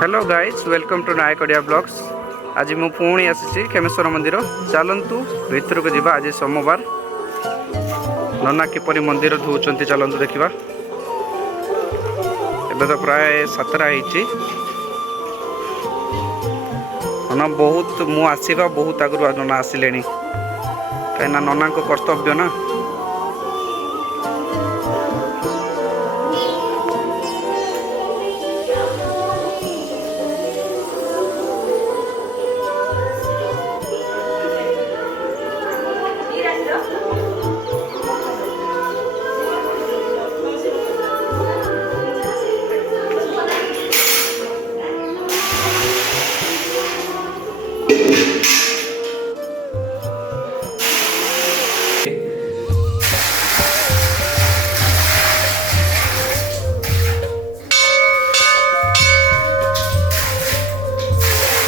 Hello guys welcome to नायकड़िया blogs. आज मु पुणी आसी खेमेश्वर मंदिर। चलतु भीतर को जीवा। आज सोमवार नना किपरि मंदिर धोउछंती चलतु देखिबा। एबे तो प्राय 7टा ହେଇଛି। नना बहुत मु आसीबा बहुत आगु नना आसिलेनी कहीं नना को कर्तव्य ना।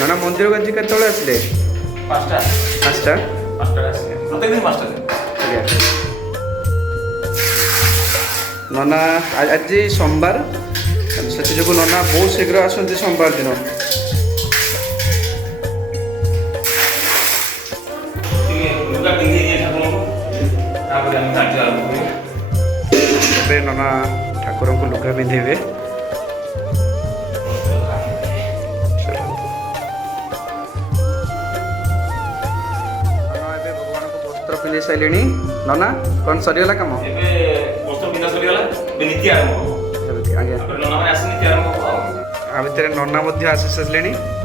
नना मंदिर को आज केतବେଳେ ଆସିଲେ? 5ଟା। 5ଟା ଆସିଲେ ପ୍ରତ୍ୟେକ ଦିନ 5ଟା। नना आज सोमवार से जो नना बहुत शीघ्र आसती सोमवार दिन। नना ठाकुर को लुगा पिंधे वस्त्र पिंधि सारे नना कौन सरीगला कम भितर नना आसी सारे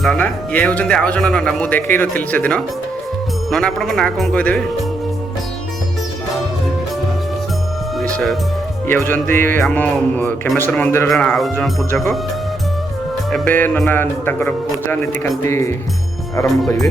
नना ये होती आउ जन नना मुझे देखई नी से दिन नना आपण ना कौन कहीदेवे विषय ये होती आम खेमेश्वर मंदिर आउ जन पूजक एबे नना पूजा नीतिकांति आरंभ करेंगे।